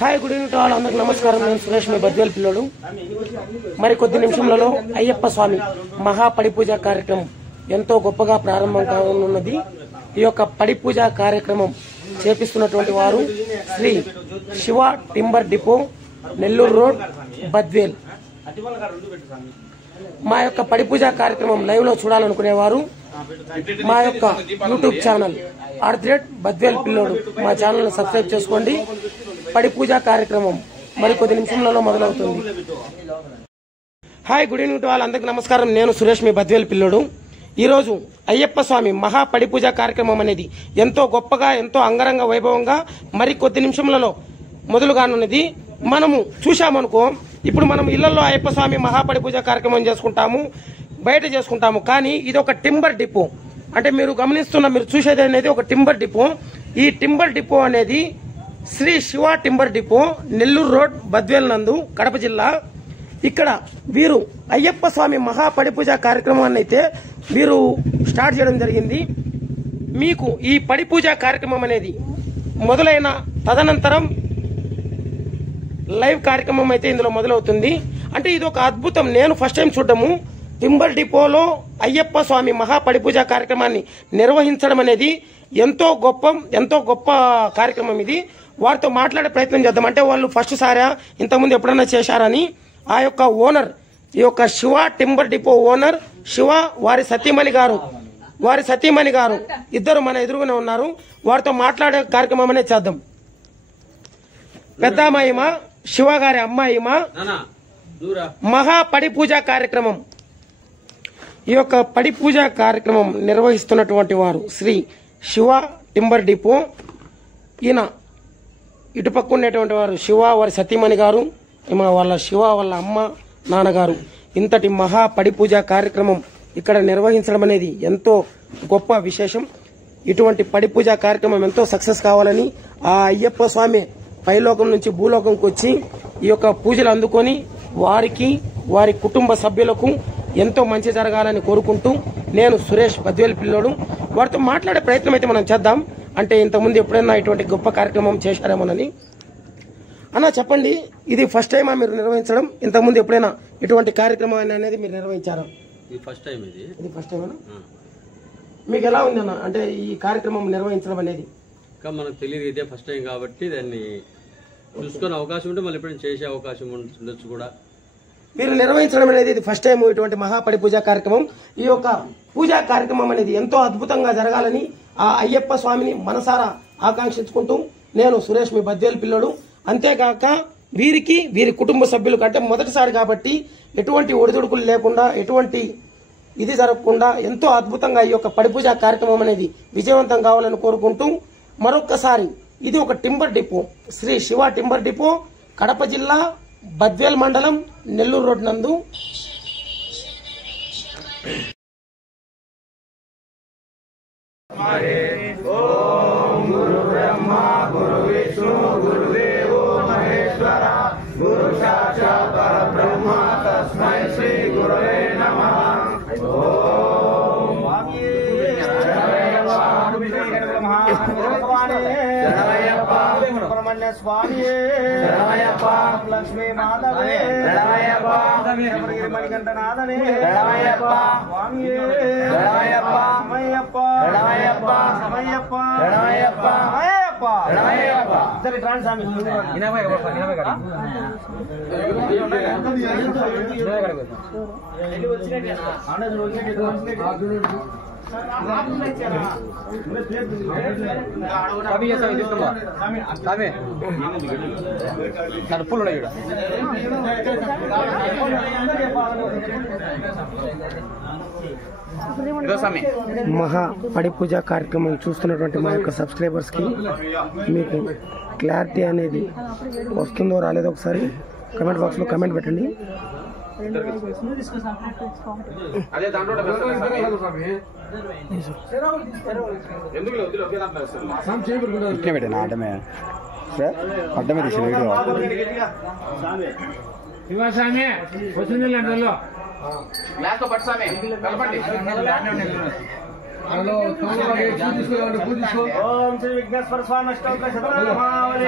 Hi good evening to all. అందరికి నమస్కారం. నేను సురేష్, మీ బద్వేల్ పిల్లడు. మరి కొద్ది నిమిషంలో అయ్యప్ప స్వామి మహాపడిపూజ కార్యక్రమం ఎంతో గొప్పగా ప్రారంభం కానున్నది. ఈ యొక్క పడిపూజ కార్యక్రమం చేపిస్తున్నటువంటి వారు Shri Shiva timber depot, Nellore road, Badvel. మా యొక్క పడిపూజ కార్యక్రమం లైవ్ లో చూడాలనుకునేవారు మా యొక్క యూట్యూబ్ ఛానల్ @బద్వేల్ పిల్లోడు మా ఛానల్ ను సబ్స్క్రైబ్ చేసుకోండి. పడిపూజ కార్యక్రమం మరి కొద్ది నిమిషంలో మొదలవుతుంది. Hi good evening to all. అందరికి నమస్కారం. నేను సురేష్, మీ బద్వేల్ పిల్లోడు. ఈ రోజు అయ్యప్ప స్వామి మహా పడిపూజ కార్యక్రమం అనేది ఎంతో గొప్పగా, ఎంతో అంగరంగ వైభవంగా మరి కొద్ది నిమిషంలో మొదలుగానున్నది. మనము చూశామనుకో, ఇప్పుడు మనం ఇళ్లలో అయ్యప్ప స్వామి మహాపడిపూజ కార్యక్రమం చేసుకుంటాము, బయట చేసుకుంటాము. కానీ ఇది ఒక టింబర్ డిపో. అంటే మీరు చూసేది అనేది ఒక టింబర్ డిపో. ఈ టింబర్ డిపో అనేది Shri Shiva timber depot, Nellore road, Badvel నందు, కడప జిల్లా. ఇక్కడ వీరు అయ్యప్ప స్వామి మహాపడిపూజ కార్యక్రమాన్ని అయితే వీరు స్టార్ట్ చేయడం జరిగింది. మీకు ఈ పడిపూజ కార్యక్రమం అనేది మొదలైన తదనంతరం లైవ్ కార్యక్రమం అయితే ఇందులో మొదలవుతుంది. అంటే ఇది ఒక అద్భుతం. నేను ఫస్ట్ టైం చూడటము, టింబర్ డిపోలో అయ్యప్ప స్వామి మహాపడిపూజ కార్యక్రమాన్ని నిర్వహించడం అనేది ఎంతో గొప్ప కార్యక్రమం. ఇది వారితో మాట్లాడే ప్రయత్నం చేద్దాం. అంటే వాళ్ళు ఫస్ట్ సారా, ఇంతకుముందు ఎప్పుడన్నా చేశారని ఆ యొక్క ఓనర్, ఈ యొక్క Shiva timber depot owner Shiva, వారి సతీమణి గారు ఇద్దరు మన ఎదురుగానే ఉన్నారు. వారితో మాట్లాడే కార్యక్రమం అనేది చేద్దాం. పెద్దమ్మాయిమ, శివ గారి అమ్మాయిమ మహా పడిపూజ కార్యక్రమం. ఈ యొక్క పడిపూజ కార్యక్రమం నిర్వహిస్తున్నటువంటి వారు శ్రీ శివ టింబర్ డిపో. ఈయన ఇటుపక్క ఉండేటువంటి వారు శివ, వారి సతీమణి గారు, వాళ్ళ శివ వాళ్ళ అమ్మ నాన్నగారు. ఇంతటి మహా పడిపూజ కార్యక్రమం ఇక్కడ నిర్వహించడం అనేది ఎంతో గొప్ప విశేషం. ఇటువంటి పడిపూజ కార్యక్రమం ఎంతో సక్సెస్ కావాలని, ఆ అయ్యప్ప స్వామి పైలోకం నుంచి భూలోకంకి వచ్చి ఈ యొక్క పూజలు అందుకొని వారికి, వారి కుటుంబ సభ్యులకు ఎంతో మంచి జరగాలని కోరుకుంటూ నేను సురేష్, బద్వేల్ పిల్లోడు. వారితో మాట్లాడే ప్రయత్నం అయితే మనం చేద్దాం. అంటే ఇంతకుముందు ఎప్పుడైనా ఇటువంటి గొప్ప కార్యక్రమం చేశారేమోనని. అన్న చెప్పండి, ఇది ఫస్ట్ టైమా మీరు నిర్వహించడం? ఇంతకుముందు ఎప్పుడైనా ఇటువంటి కార్యక్రమం అనేది మీరు నిర్వహించారా? ఇది ఫస్ట్ టైం. ఇది ఫస్ట్ టైమేనా? మీకు ఎలా ఉంది అన్న, అంటే ఈ కార్యక్రమం నిర్వహించడం అనేది? మనకు తెలియదు, ఇదే ఫస్ట్ టైం కాబట్టి దాన్ని చూసుకునే అవకాశం ఉంటే మళ్ళీ ఎప్పుడైనా చేసే అవకాశం ఉండొచ్చు కూడా. మీరు నిర్వహించడం అనేది ఇది ఫస్ట్ టైం ఇటువంటి మహాపడి పూజా కార్యక్రమం. ఈ యొక్క పూజా కార్యక్రమం అనేది ఎంతో అద్భుతంగా జరగాలని ఆ అయ్యప్ప స్వామిని మనసారా ఆకాంక్షించుకుంటూ నేను సురేష్, మీ బద్వేల్ పిల్లోడు. అంతేకాక వీరికి, వీరి కుటుంబ సభ్యులకు, అంటే మొదటిసారి కాబట్టి ఎటువంటి ఒడిదుడుకులు లేకుండా, ఎటువంటి ఇది జరగకుండా ఎంతో అద్భుతంగా ఈ యొక్క పడిపూజ కార్యక్రమం అనేది విజయవంతం కావాలని కోరుకుంటూ మరొక్కసారి ఇది ఒక timber depot, Shri Shiva timber depot, Kadapa జిల్లా, బద్వేల్ మండలం, నెల్లూరు రోడ్ నందు. ఓం గురు బ్రహ్మ గురు విష్ణు గురుదేవో మహేశ్వర గురు సాక్షాత్ పరబ్రహ్మ తస్మై శ్రీ గురవే నమః. సుబ్రహ్మణ్య స్వామి, లక్ష్మీ మాధవే, మణికంఠనాథనే, స్వామి సమయప్ప, సమయప్ప, ఇద్దరు ట్రాన్స్ స్వామి. మహా పడిపూజ కార్యక్రమం చూస్తున్నటువంటి మా యొక్క సబ్స్క్రైబర్స్ కి మీకు క్లారిటీ అనేది వస్తుందో రాలేదో ఒకసారి కమెంట్ బాక్స్ లో కమెంట్ పెట్టండి. అడ్డమే తీసి వీడియో శివస్వామి వచ్చింది ఓం శ్రీ విఘ్నేశ్వర స్వామి అష్టోత్తర శతనామావళి.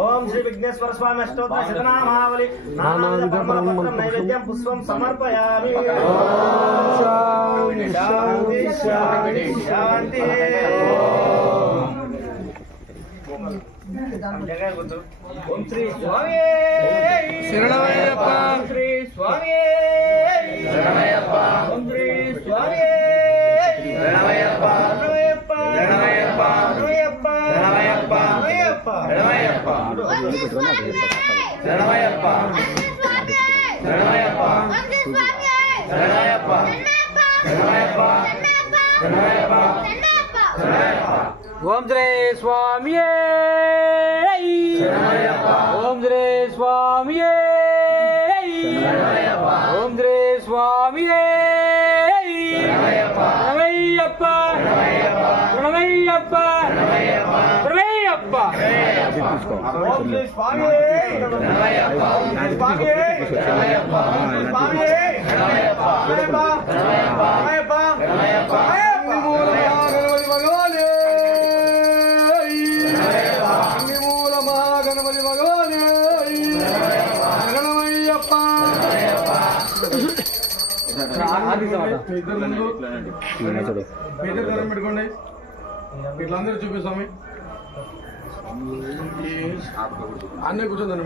ओम श्री विघ्नेश्वर स्वामी अष्टोत्तर शतनामावली नैवेद्यं पुष्पं समर्पयामि। शांति शांति शांति। ओम श्री स्वामी శరణమయ్యప్ప श्री स्वामी శరణమయ్యప్ప ओम श्री स्वामी శరణమయ్యప్ప शरणमయ్యప్ప శరణమయ్యప్ప शरणमయ్యప్ప శరణమయ్యప్ప శరణమయ్యప్ప శరణమయ్యప్ప శరణమయ్యప్ప శరణమయ్యప్ప శరణమయ్యప్ప ఓం శ్రీ స్వామి ఓం శ్రీ స్వామి ఓం శ్రీ స్వామి శరణమయ్యప్ప శరణమయ్యప్ప శరణమయ్యప్ప ओम श्री स्वामी శరణమయ్యప్ప स्वामी శరణమయ్యప్ప स्वामी శరణమయ్యప్ప शरणमయ్యప్ప శరణమయ్యప్ప गणपति भगवान शरणमయ్యప్ప పెట్టుకోండి ఇట్లా అందరూ చూపిస్తామి అన్నీ కూర్చోండి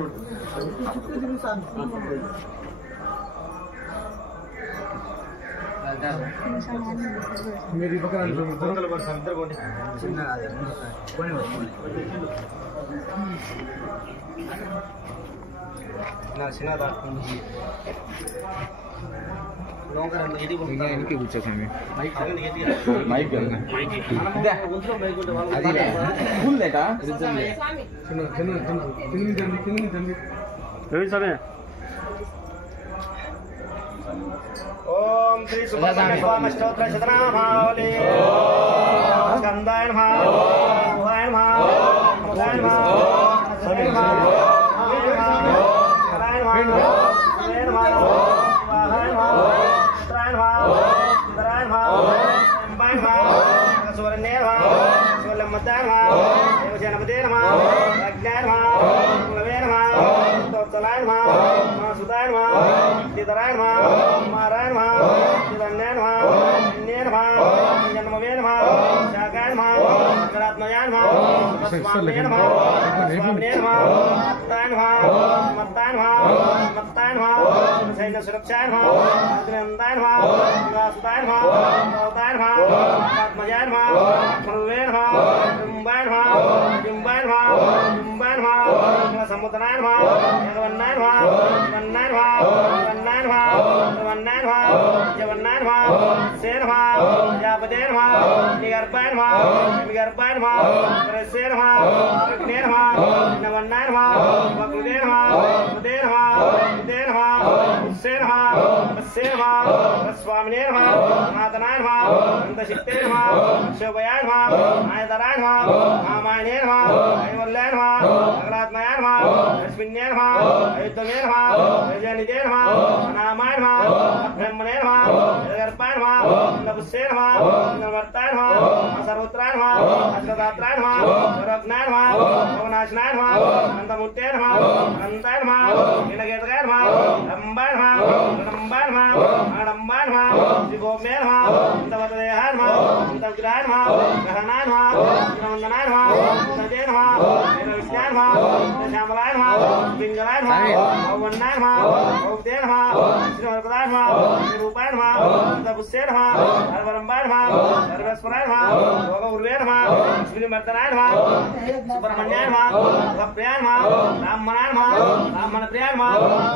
మీరు ఈ పక్కన కూర్చోసామి మైక్ ओम श्री सुब्रह्मण्य स्वामी अष्टोत्तर शतनामावली स्कंदाय नमः भुवाय नमः मुखाय नमः सवे नमः हराय नमः सवे नमः स्वाहाय नमः पुत्राय नमः पितराय नमः अंबाय नमः सूर्यने नमः सूर्यमद्दाय नमः देवसेनापते नमः अग्नाय नमः कुलवे नमः तोत्तलाय नमः सुताय नमः पितराय नमः कुमाराय नमः शिवन्याय नमः अन्ये नमः जन्मवे नमः शाकाय नमः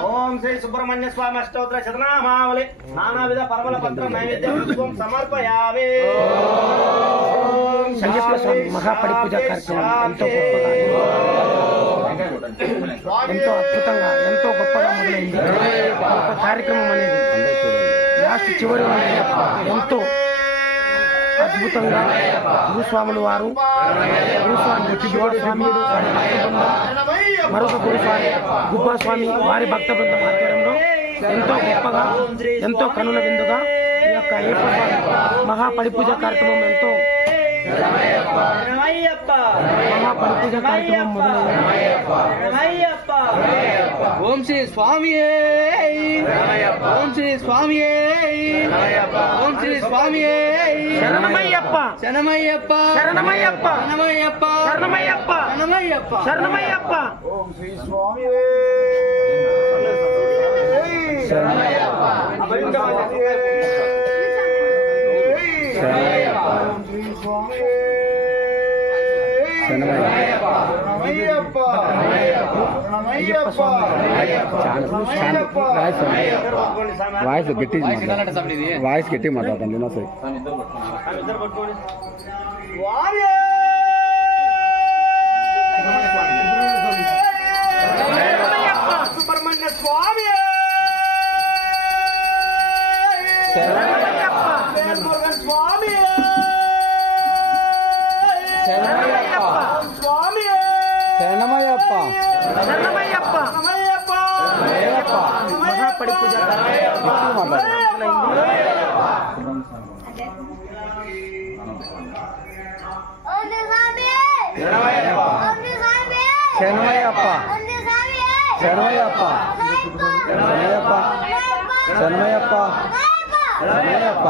ओम श्री सुब्रह्मण्य स्वामी अष्टोत्तर शतनामावली नानाविध परमल पत्र नैवेद्यं समर्पयामि। అయ్యప్ప స్వామి మహాపడిపూజ కార్యక్రమం ఎంతో అద్భుతంగా ఎంతో గొప్పగా మొదలైంది. ఒక కార్యక్రమం అనేది లాస్ట్ చివరి ఎంతో అద్భుతంగా గురుస్వాములు వారు మరొక గురుస్వామి గుబ్బస్వామి వారి భక్త బృందం ఆధ్వర్యంలో ఎంతో గొప్పగా ఎంతో కనుల విందుగా ఈ యొక్క అయ్యప్ప స్వామి మహాపడిపూజ కార్యక్రమం ఎంతో మహాపడిపూజ కార్యక్రమం మొదలైంది. ఓం శ్రీ స్వామి ఓం శ్రీ స్వామి ఓం శ్రీ స్వామి శరణమయ్యప్ప శరణమయ్యప్ప శరణమయ్యప్ప శరణమయ్యప్ప శరణమయ్యప్ప శరణమయ్యప్ప శరణమయ్యప్ప ఓం శ్రీ స్వామి వాయిస్ గట్టి వాయిస్ గట్టి మాట్లాడతాను వినా సార్ సుబ్రహ్మణ్య స్వామి స్వామి స్వామి శరణమయ్యప్ప శరణమయ్యప్ప మహాపడిపూజ శరణమయ్యప్ప శరణమయ్యప్ప శరణమయ్యప్ప శరణమయ్యప్ప శరణమయ్యప్ప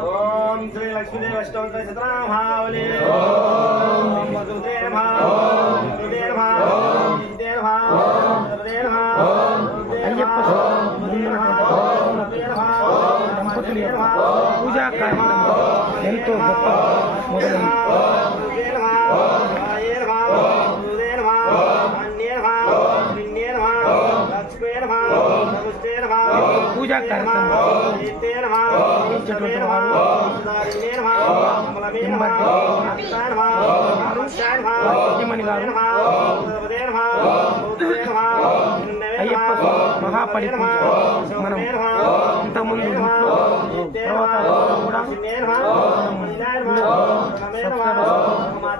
ओम श्री लक्ष्मीदेव अष्टोत्तर शतनामावली ओम भगवते नमः भगवते नमः भगवते नमः అయ్యప్ప దంపతుల యొక్క పూజా కార్యక్రమం ఎంతో గొప్ప మొదలైంది. పూజా కార్యక్రమం అయ్యప్ప మహాపడిపూజ మనం ఇంతకుముందు తర్వాత కూడా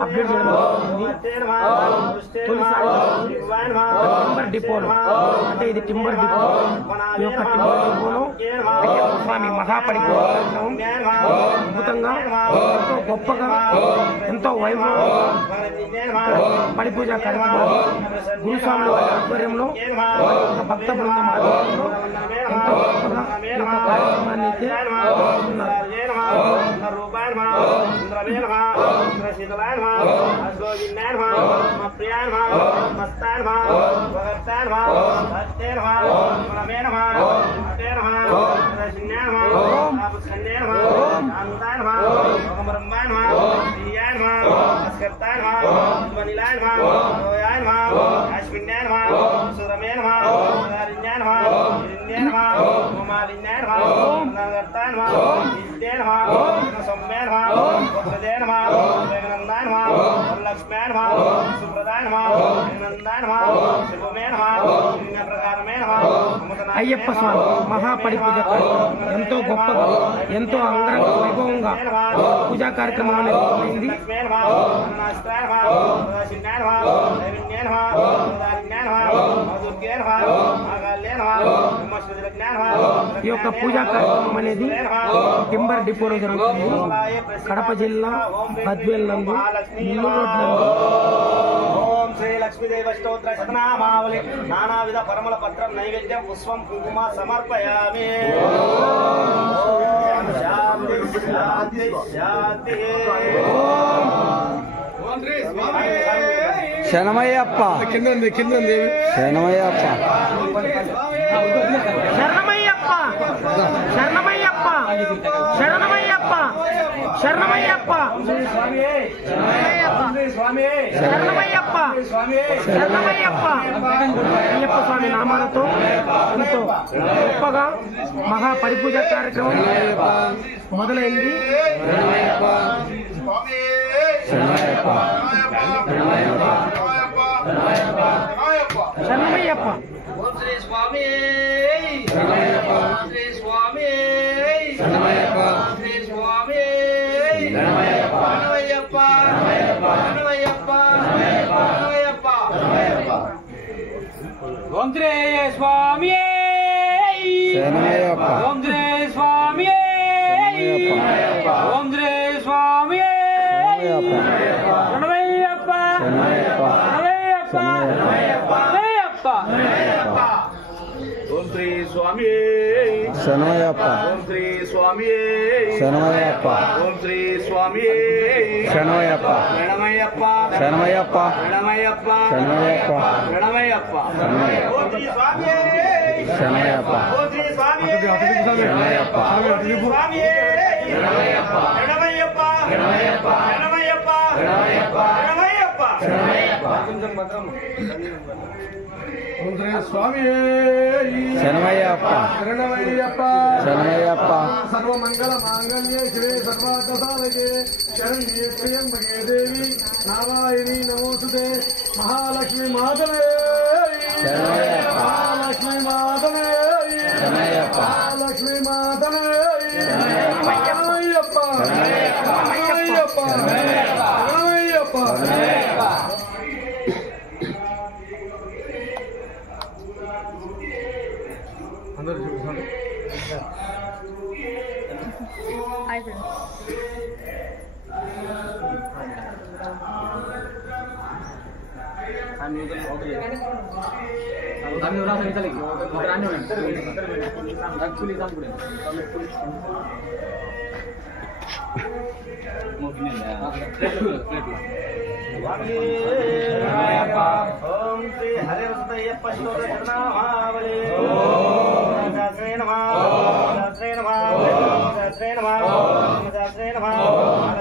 అప్డేట్ చేయడం టింబర్ డిపోలో అంటే ఇది టింబర్ డిపో. ఈ యొక్క టింబర్ డిపోలో అయ్యప్ప స్వామి మహాపరిపూజ అద్భుతంగా ఎంతో గొప్పగా ఎంతో వైభవం పడిపూజ కార్యక్రమం గురుస్వాముల వారి ఆధ్వర్యంలో భక్త బృందం ఆధ్వర్యంలో ఎంతో గొప్పగా ఈ యొక్క కార్యక్రమాన్ని అయితే అయ్యప్ప స్వామి మహాపడిపూజ కార్యక్రమం ఎంతో గొప్పగా ఎంతో అంగరంగ వైభవంగా పూజా కార్యక్రమం అనేది అయింది. ఈ యొక్క పూజా కార్యక్రమం అనేది టింబర్ డిపోలో జరుగుతుంది. కడప జిల్లా బద్వేల్ నందు మున్నూరు రోడ్ నందు. ఓం శ్రీ లక్ష్మీదేవ స్తోత్ర శతనామావళి నానావిధ పరిమళ పత్రం నైవేద్యం పుష్పం కుంకుమ సమర్పయామి. శాంతి శాంతి శాంతి. శరణమయ్యప్ప శరణమయ్యప్ప శరణమయ్యప్ప శరణమయ్యప్ప శరణమయ్యప్ప శరణమయ్యప్ప శరణమయ్యప్ప శరణమయ్యప్ప. అయ్యప్ప స్వామి నామాలతో ఎంతో గొప్పగా మహాపరిపూజ కార్యక్రమం మొదలైంది. శరణమయ్యప్ప. ఓం శ్రీ స్వామి శ్రీ స్వామి శ్రీ స్వామి శరణమయ్యప్ప శరణమయ్యప్ప శరణమయ్యప్ప. ఓం శ్రీ స్వామి శరణమయ్యప్ప ఓం శ్రీ స్వామి ఓం శ్రీ స్వామి శరణమయ్యప్ప ఓం శ్రీ స్వామి శరణమయ్యప్ప ఓం శ్రీ స్వామి శరణమయ్యప్ప ఓం శ్రీ స్వామి శరణమయ్యప్ప శరణమయ్యప్ప శరణమయ్యప్ప శరణమయ్యప్ప శరణమయ్యప్ప శరణమయ్యప్ప. ఓం శ్రీ స్వామి శరణమయ్యప్ప ఓం శ్రీ స్వామి శరణమయ్యప్ప స్వామి శరణమయ్యప్ప శరణమయ్యప్ప శరణమయ్యప్ప శరణమయ్యప్ప శరణమయ్యప్ప శరణమయ్యప్ప. శరణమయ్యప్ప శరణమయ్యప్ప సర్వమంగళ మాంగళ్యే శివే సర్వార్థసాధకే శరణ్యే త్ర్యంబకే దేవి నారాయణీ నమోస్తుతే మహాలక్ష్మి మాతనే శరణమయ్యప్ప మహాలక్ష్మి మాతనే శరణమయ్యప్ప మహాలక్ష్మి మాతనే శరణమయ్యప్ప శరణమయ్యప్ప శరణమయ్యప్ప శరణమయ్యప్ప. Hi friends. ఓం శ్రీ హరివసయ్యప్ప స్తోత్ర శతనామావళి. శాస్త్రే నమః శాస్త్రే నమః శాస్త్రే నమః శాస్త్రే నమః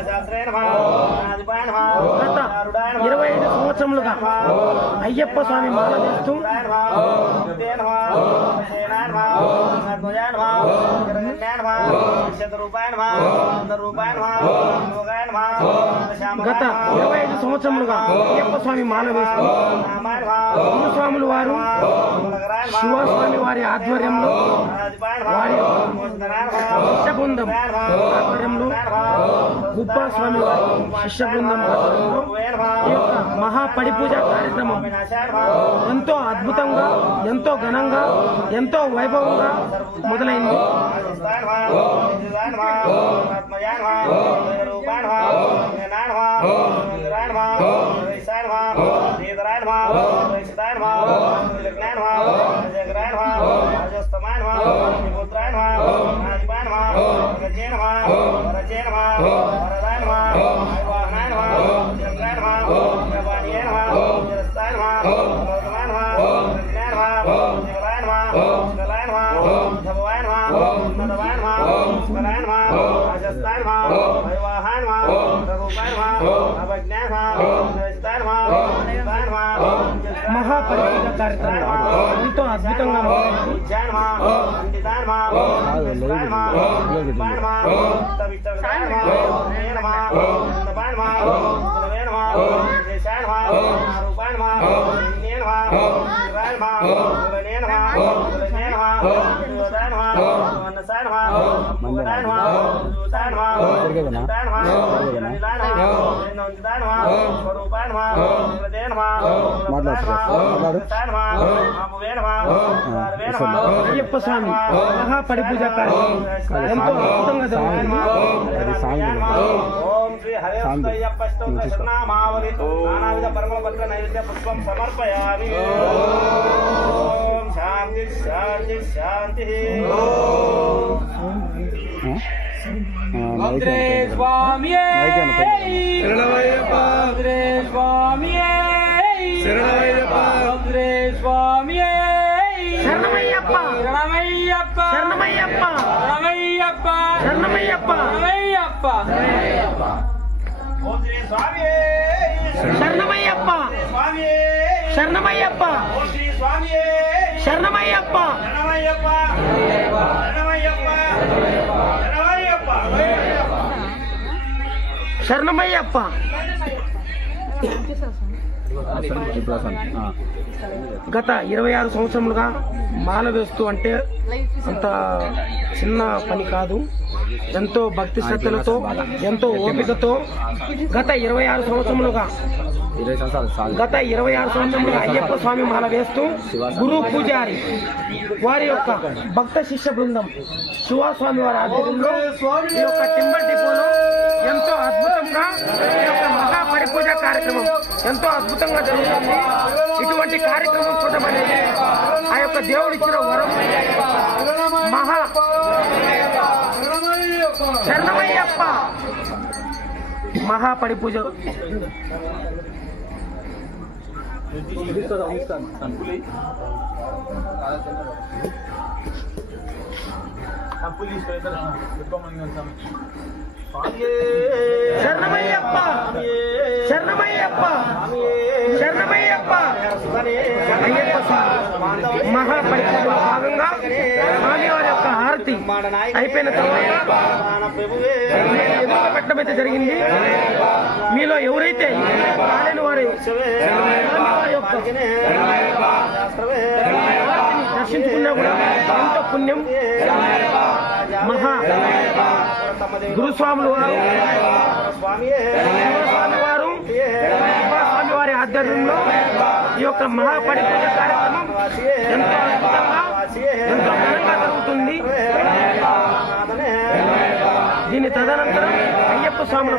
శాస్త్రే నమః ఆదిపాయ నమః గత 25 సంవత్సరములుగా అయ్యప్ప స్వామి మాల వేస్తూ గత 25 సంవత్సరములుగా అయ్యప్ప స్వామి మాల వేస్తూ గురుస్వాములు వారు శివస్వామి వారి ఆధ్వర్యంలో వారి భక్త బృందం ఆధ్వర్యంలో గుప్పా స్వామి వారి శిష్య బృందం ఈ యొక్క మహాపడి పూజ కార్యక్రమం ఎంతో అద్భుతంగా, ఎంతో ఘనంగా, ఎంతో వైభవంగా మొదలైంది. మహాపరిపూజ కార్యక్రమం ఎంతో అద్భుతంగా అయ్యప్ప స్వామి మహాపడి పూజ కార్యక్రమం ఎంతో అద్భుతంగా జరుగుతుంది. ఓం శ్రీ హరిహరయ్యప్ప స్తోత్ర శరణామావళి నానావిధ పరిమళ పత్ర నైవేద్య పుష్పం సమర్పయామి. ఓం శాంతి శాంతి శాంతి. మంత్రే స్వామియే మంత్రే స్వామియే మంత్రే స్వామియే శరణమయ్యప్ప శరణమయ్యప్ప శరణమయ్యప్ప శరణమయ్యప్ప శరణమయ్యప్ప శరణమయ్యప్ప ఓం శ్రీ స్వామియే శరణమయ్యప్ప స్వామియే శరణమయ్యప్ప ఓం శ్రీ స్వామియే శరణమయ్యప్ప శరణమయ్యప్ప శరణమయ్యప్ప శరణమయ్యప్ప. శరణమయ్యప్ప గత 26 సంవత్సరములుగా మాల వేస్తూ అంటే అంత చిన్న పని కాదు. ఎంతో భక్తి శ్రద్ధలతో, ఎంతో ఓపికతో గత 26 సంవత్సరములుగా అయ్యప్ప స్వామి మాల వేస్తూ గురు పూజారి వారి యొక్క భక్త శిష్య బృందం శివస్వామి వారి ఆధ్వర్యంలో ఈ యొక్క టింబర్ డిపోలో ఎంతో అద్భుతంగా ఈ యొక్క మహాపరిపూజ కార్యక్రమం ఎంతో అద్భుతంగా జరుగుతుంది. ఇటువంటి కార్యక్రమం చూడమనేది ఆ యొక్క దేవుడిచ్చిన వరం. మహా శరణమయ్యప్ప మహాపడి పూజ శరణమయ్యప్ప శరణమయ్యప్ప శరణమయ్యప్ప. అయ్యప్ప స్వామి మహాపరిపూజలో భాగంగా స్వామి వారి యొక్క హారతి అయిపోయిన తర్వాత పెట్టడం అయితే జరిగింది. మీలో ఎవరైతే రాలేని వారి యొక్క దర్శించుకున్నా కూడా ఎంతో పుణ్యం. మహా గురుస్వాములు వారు స్వామి వారు స్వామి వారి ఆధ్వర్యంలో ఈ యొక్క మహాపరిపూజ కార్యక్రమం ఎంతో అద్భుతంగా, ఎంతో ఘనంగా జరుగుతుంది. దీని తదనంతరం అయ్యప్ప స్వాముల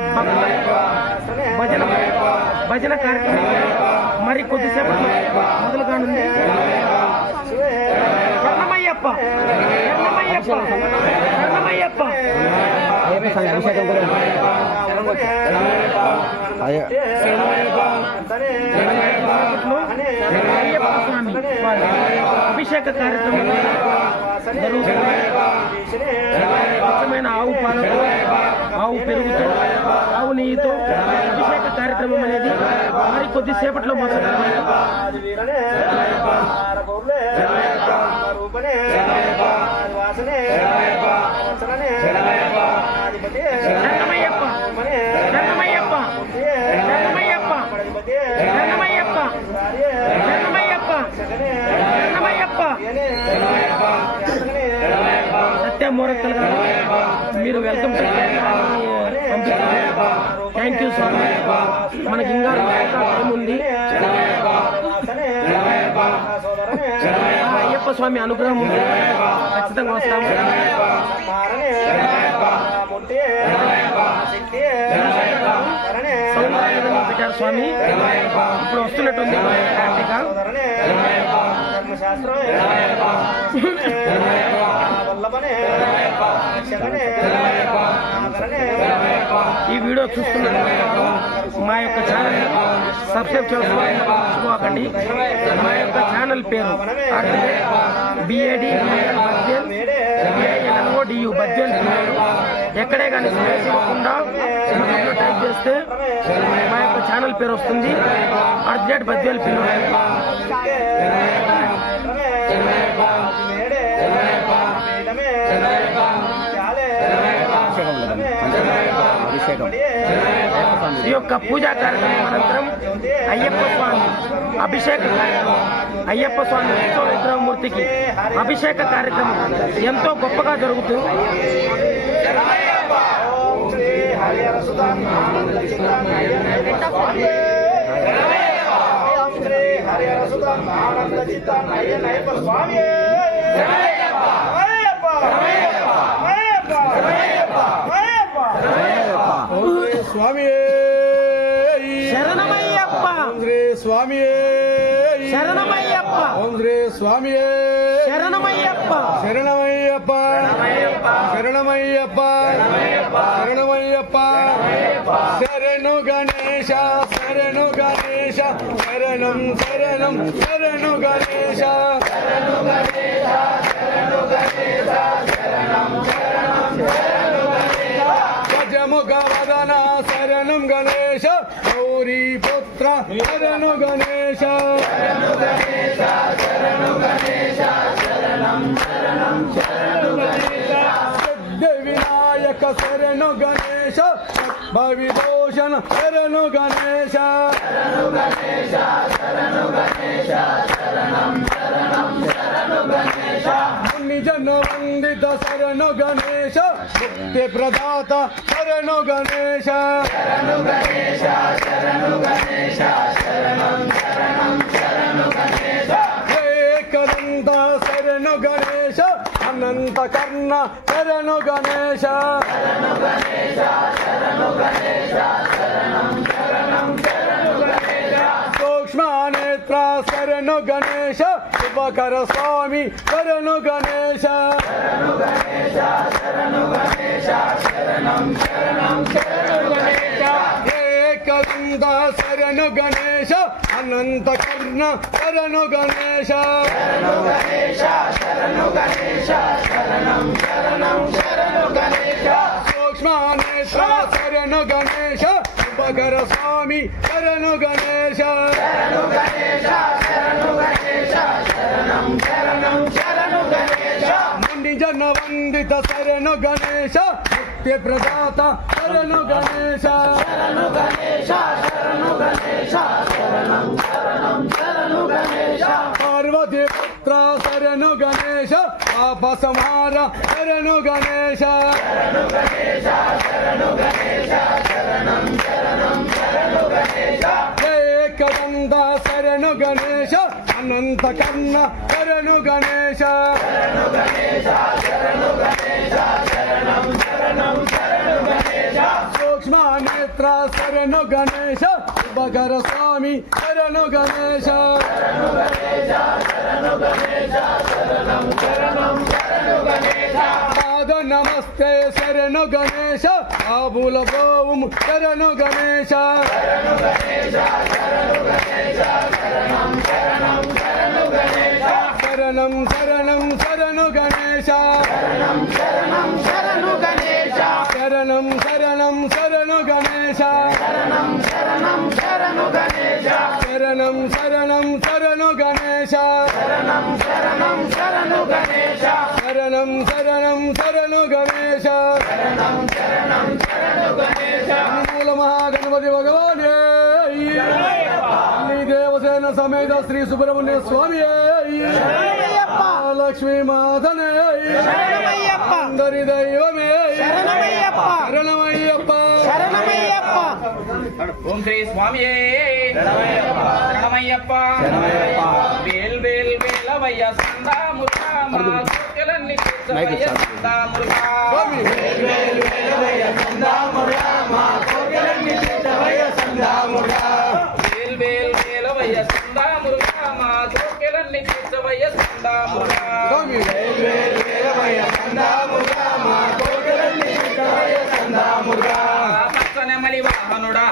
భజన కార్యక్రమం మరి కొద్దిసేపు మొదలు కానుంది. శరణమయ్యప్ప శరణమయ్యప్ప శరణమయ్యప్ప. అభిషేకం కూడా అయ్యప్ప స్వామి వారి అభిషేక కార్యక్రమం స్వచ్ఛమైన ఆవు పాలతో, ఆవు పెరుగుతో, ఆవు నెయ్యితో అభిషేక కార్యక్రమం అనేది మరి కొద్దిసేపట్లో మొదలు. శరణమయ్యప్ప శరణమయ్యప్ప శరణమయ్యప్ప శరణమయ్యప్ప శరణమయ్యప్ప శరణమయ్యప్ప. సత్య మోరక్కల్ గారు మీరు వెల్కమ్ థ్యాంక్ యూ స్వామి. మనకి ఇంకా టైం ఉంది. అయ్యప్ప స్వామి అనుగ్రహం ఉంది, ఖచ్చితంగా వస్తాము. పెట్టారు స్వామి, ఇప్పుడు వస్తున్నట్టుంది హ్యాపీగా. ఈ వీడియో చూస్తున్నారు మా యొక్క ఛానల్ సబ్స్క్రైబ్ చేసుకోవాలని మర్చిపోకండి. మా యొక్క ఛానల్ పేరు BADBILODU బద్వేల్. ఎక్కడే కానీ స్పేస్ ఇవ్వకుండా టైప్ చేస్తే మా యొక్క ఛానల్ పేరు వస్తుంది. అర్జెంట్ బద్వేల్ పిల్లలు. ఈ యొక్క పూజా కార్యక్రమం అనంతరం అయ్యప్ప స్వామి అభిషేక కార్యక్రమం, అయ్యప్ప స్వామి ఉత్సవ విగ్రహమూర్తికి అభిషేక కార్యక్రమం ఎంతో గొప్పగా జరుగుతుంది. స్వామి శరణమయ్యప్ప, స్వామి శరణమయ్యప్ప, ఓం శ్రీ స్వామి శరణమయ్యప్ప, శరణమయ్యప్ప, శరణమయ్యప్ప, శరణమయ్యప్ప, శరణు గణేశ, శరణు గణేశ, శరణం శరణం శరణు గణేశ, శరణు గణేశ, శరణు గణేశ, శరణం శరణం శరణు గణేశ, గజముఖ వదన శరణం గణేశ, గౌరీ పుత్ర శరణు గణేశ, శరణు గణేశ, శరణు గణేశ, శరణం శరణం శరణు గణేశ, సిద్ధ వినాయక శరణు గణేశ, భవిదోషణ శరణు గణేశ, శరణు గణేశ, శరణు గణేశ, శరణం శరణం శరణు గణేశ, నిజన వందిత శరణు గణేశ, ముక్తి ప్రదాత శరణు గణేశ, శరణు గణేశ, శరణు గణేశ, శరణం శరణం శరణు గణేశ, ఏకదంత శరణు గణేశ, అనంత కర్ణ శరణు గణేశ, శరణు గణేశ, శరణు గణేశ, శరణం శరణం శరణు గణేశ, సూక్ష్మ నేత్ర శరణు గణేశ, శుభకర స్వామి శరణు గణేశ, శరణు గణేశ, శరణు గణేశ, శరణం శరణం శరణు గణేశ, ఏకదంత శరణు గణేశ, అనంత కర్ణ శరణు గణేశ, శరణు గణేశ, శరణు గణేశ, శరణం శరణం శరణు గణేశ, సూక్ష్మ నేత్ర శరణు గణేశ, శుభకర స్వామి శరణు గణేశ, శరణు గణేశ, శరణు గణేశ, శరణం శరణం శరణు గణేశ, ముండి జన వందిత శరణు గణేశ, ముక్తి ప్రదాత శరణు గణేశ, శరణు గణేశ, శరణు గణేశ, శరణం శరణం శరణు గణేశ, పార్వతీ పుత్ర శరణు గణేశ, పాప సంహార శరణు గణేశ, శరణు గణేశ, శరణు గణేశ, శరణం శరణం శరణు గణేశ, ఏకదంత శరణు గణేశ, అనంత కర్ణ శరణు గణేశ, శరణు గణేశ, శరణు గణేశ, శరణం శరణం శరణు గణేశ, సూక్ష్మ నేత్ర శరణు గణేశ, శుభకర స్వామి శరణు గణేశ, శరణు గణేశ, శరణు గణేశ, శరణం శరణం శరణు గణేశ, పాద నమస్తే శరణు గణేశ, ఆబుల గోవుము శరణు గణేశ, శరణు గణేశ, శరణు గణేశ, శరణం శరణం శరణు గణేశ, శరణం శరణం శరణు గణేశ, శరణం శరణం శరణు గణేశ, శరణం శరణం శరణు గణేశ, శరణం శరణం శరణు గణేశ, శరణం శరణం శరణు గణేశ, శరణం శరణం శరణు గణేశ, శరణం శరణం శరణు గణేశ, శరణం శరణం శరణు గణేశ, మూల మహాగణపతి భగవానే దేవసేన సమేత శ్రీ సుబ్రహ్మణ్య స్వామి లక్ష్మీ మాతనే శరణమయ్యప్ప అందరి దైవమే శరణమయ్యప్ప శరణమయ్యప్ప శరణమయ్యప్ప ఓం శ్రీ స్వామియే శరణమయ్యప్ప వేల్ వేల్ వేలవయ్య సందా మురుగా మా కోర్కెలన్నీ తీర్చవయ్య సందా మురుగా వేల్ వేల్ వేలవయ్య సందా మురుగా మా కోర్కెలన్నీ తీర్చవయ్య సందా మురుగా వేల్ వేల్ వేలవయ్య సందా మురుగా మా కోర్కెలన్నీ తీర్చవయ్య సందా మురుగా వేల్ వేల్ వేలవయ్య సందా మురుగా మా కోర్కెలన్నీ తీర్చవయ్య సందా మురుగా నెమలి వాహనుడా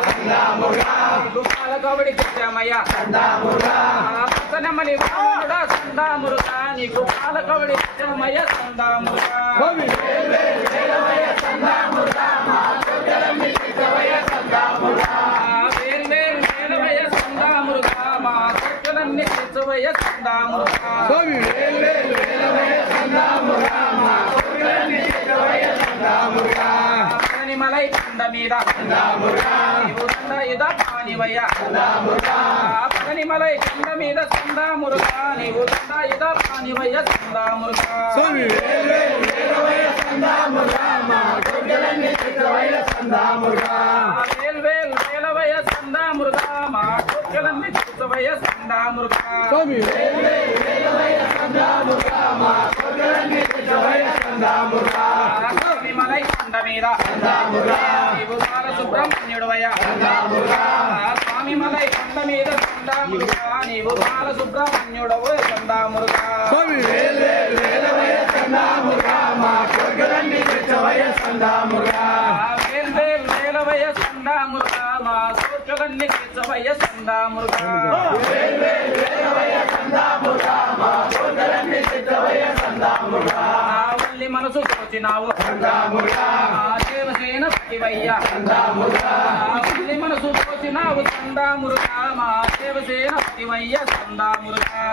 గోపాల కబడి కృష్ణమయ్య నెమలి వాహనుడా సందా మురుగా నీ గోపాల కబడి కృష్ణమయ్య సందా మురుగా వేల్ వేల్ వేలవయ్య సందా మురుగా మా కోర్కెలన్నీ తీర్చవయ్య సందా మురుగా వేల్ వేల్ వేలవయ్య సందా మురుగా మా కోర్కెలన్నీ తీర్చవయ్య సందా మురుగా వేల్ వేల్ వేలవయ్య సందా మురుగా మా కోర్కెలన్నీ తీర్చవయ్య సందా మురుగా మలై కొండ మీద ఇద పానివయ్య పగని మలై కొండ మీద సందా మురుగా నీవు దండ ఇద పానివయ్య సందా మురుగా వేల్ వేల్ వేలవయ్య సందా మురుగా మా కోర్కెలన్నీ తీర్చవయ్య సందా మురుగా మలై కొండ మీద నీవు బాల సుబ్రహ్మణ్యుడవయ్య స్వామి మలై కొండ మీద సందా మురుగా నీవు బాల సుబ్రహ్మణ్యుడవు సందా మురుగా వేల్ వేల్ వేలవయ్య సందా మురుగా మా కోర్కెలన్నీ తీర్చవయ్య సందా మురుగా వేల్ వేల్ వేలవయ్య సందా మురుగా మా కోర్కెలన్నీ తీర్చవయ్య సందా మురుగా వేల్ వేల్ వేలవయ్య సందా మురుగా మా కోర్కెలన్నీ తీర్చవయ్య సందా మురుగా వల్లి మనసు తోచినావు దేవసేన పతివయ్య వల్లి మనసు తోచినావు సందా మురుగా మా దేవసేన పతివయ్య సందా మురుగా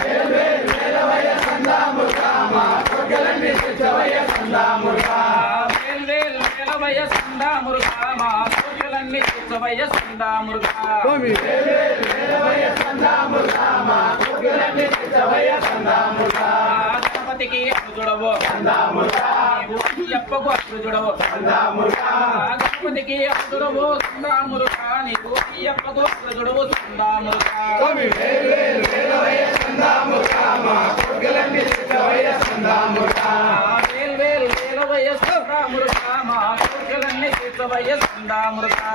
వేల్ వేల్ వేలవయ్య సందా మురుగా మా కోర్కెలన్నీ తీర్చవయ్య సందా మురుగా వేల్ వేల్ వేలవయ్య సందా మురుగా మా కోర్కెలన్నీ తీర్చవయ్య సందా మురుగా వేల్ వేల్ వేలవయ్య సందా మురుగా మా కోర్కెలన్నీ తీర్చవయ్య సందా మురుగా గణపతికి అర్జుడవు నీవు అయ్యప్పకు అర్జుడవు గణపతికి అర్జుడవు సందా మురుగా నీవు అయ్యప్పకు అర్జుడవు సందా మురుగా వేల్ వేల్ వేలవయ్య సందా మురుగా మా కోర్కెలన్నీ తీర్చవయ్య సందా మురుగా వేల్ వేల్ వేలవయ్య సందా మురుగా మా కోర్కెలన్నీ తీర్చవయ్య సందా మురుగా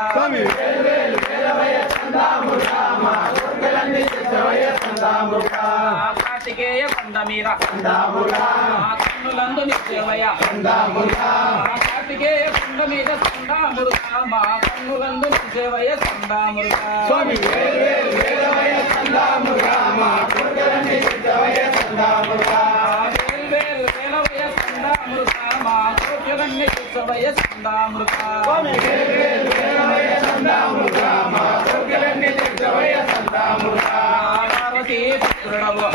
వేల్ వేల్ వేలవయ్య సందా మురుగా మా కోర్కెలన్నీ తీర్చవయ్య సందా మురుగా కార్తికేయ కొండ మీద కన్నులందు నిత్యవయ్య కార్తికేయ కొండ మీద సందా మురుగా మా కన్నులందు నిత్యవయ్య సందా మురుగా వేల్ వేల్ వేలవయ్య సందా మురుగా మా కోర్కెలన్నీ తీర్చవయ్య సందా మురుగా వేల్ వేల్ వేలవయ్య సందా మురుగా మా కోర్కెలన్నీ తీర్చవయ్య సందా మురుగా వేల్ వేల్ వేలవయ్య సందా మురుగా మా కోర్కెలన్నీ తీర్చవయ్య సందా మురుగా పార్వతీ పుత్రుడవు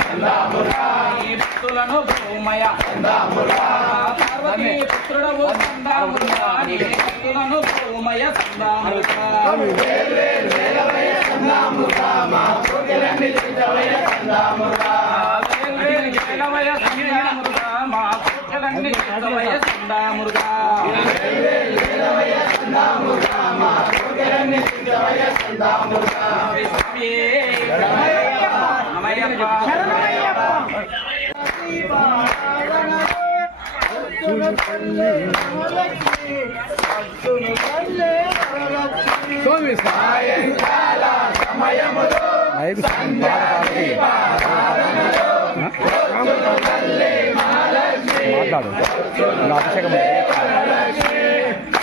ఈ భక్తులను భూమయ పార్వతీ పుత్రుడవు సందా మురుగా నీ భక్తులను భూమయ సందా మురుగా వేల్ వేల్ వేలవయ్య సందా మురుగా మా కోర్కెలన్నీ తీర్చవయ్య సందా మురుగా వేల్ వేల్ వేలవయ్య సందా మురుగా మా కోర్కెలన్నీ తీర్చవయ్య సందా మురుగా వేల్ వేల్ వేలవయ్య సందా మురుగా మా కోర్కెలన్నీ తీర్చవయ్య సందా మురుగా స్వామి సాయంకాల సమయములో మాట్లాడు అభిషేకం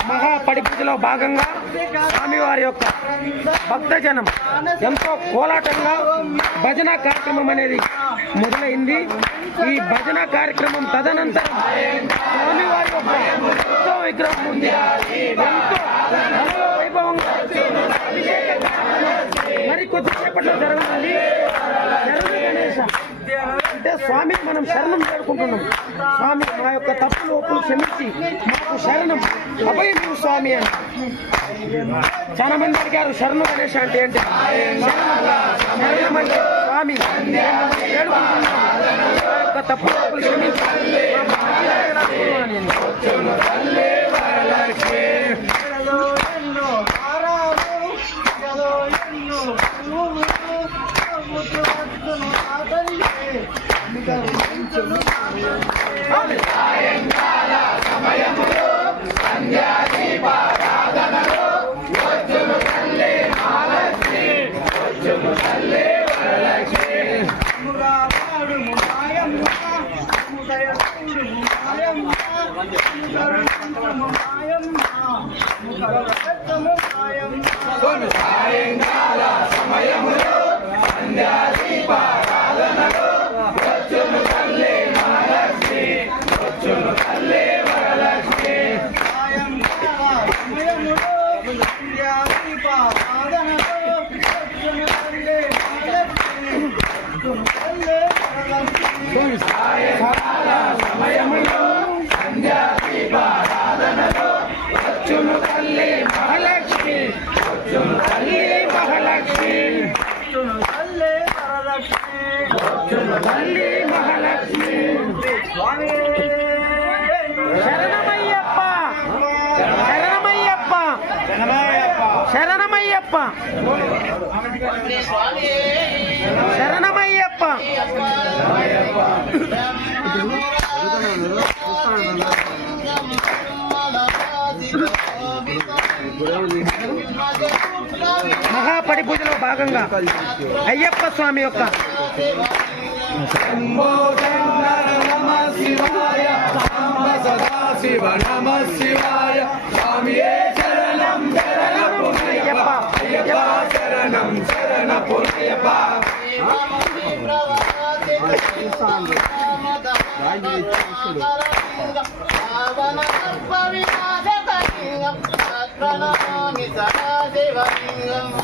మహాపడిపూజలో భాగంగా స్వామివారి యొక్క భక్తజనం ఎంతో కోలాటంగా భజన కార్యక్రమం అనేది మొదలైంది. ఈ భజన కార్యక్రమం తదనంతరం స్వామివారి యొక్క ఉత్సవ విగ్రహం ఉంది ఎంతో వైభవంగా మరి కొద్దిసేపట్లో జరగనుంది. శరణు గణేశ అంటే స్వామికి మనం శరణం వేడుకుంటున్నాం. స్వామి మా యొక్క తప్పులు ఒప్పులు క్షమించి మాకు శరణం అభయం స్వామి అని చాలా మంది అడిగారు. శరణు గణేశ అంటే ఏంటి? శరణం అంటే స్వామి వేడుకుంటున్నాం. మా యొక్క తప్పులు ఒప్పులు క్షమించి శరణమయ్యప్ప శరణమయ్యప్ప మహాపడి పూజలో భాగంగా అయ్యప్ప స్వామి యొక్క శివ నమ శివాయ స్వామియే శరణం శరణమయ్యప్ప అయ్యప్ప శరణం శరణమయ్యప్ప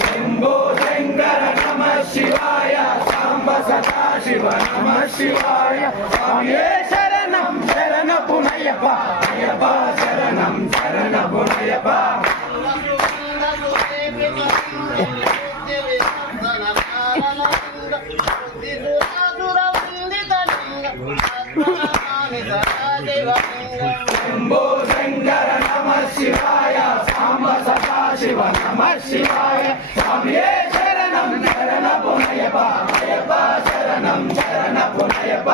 శంభో శంకర నమ శివాయ సాంబ సదా శివ నమ శివాయ స్వామియే శరణం శరణమయ్యప్ప అయ్యప్ప శరణం శరణమయ్యప్ప శంభో శంకర నమ శివాయ సాంబ సదా శివ నమ శివాయ స్వామియే శరణం శరణమయ్యప్ప అయ్యప్ప శరణం శరణమయ్యప్ప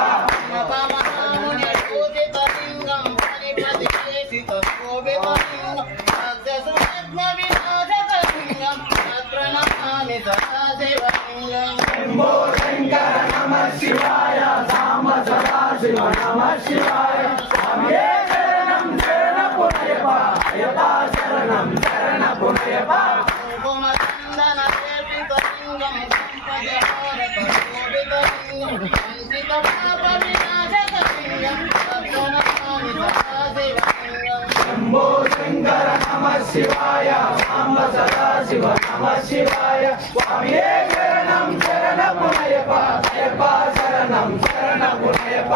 శంభో శంకర నమ శివాయ సాంబ సదా శివ నమ శివాయ స్వామియే శరణం శరణమయ్యప్ప అయ్యప్ప శరణం శరణమయ్యప్ప శంభో శంకర నమ శివాయ సాంబ సదా శివ నమ శివాయ స్వామియే శరణం శరణమయ్యప్ప అయ్యప్ప శరణం శరణమయ్యప్ప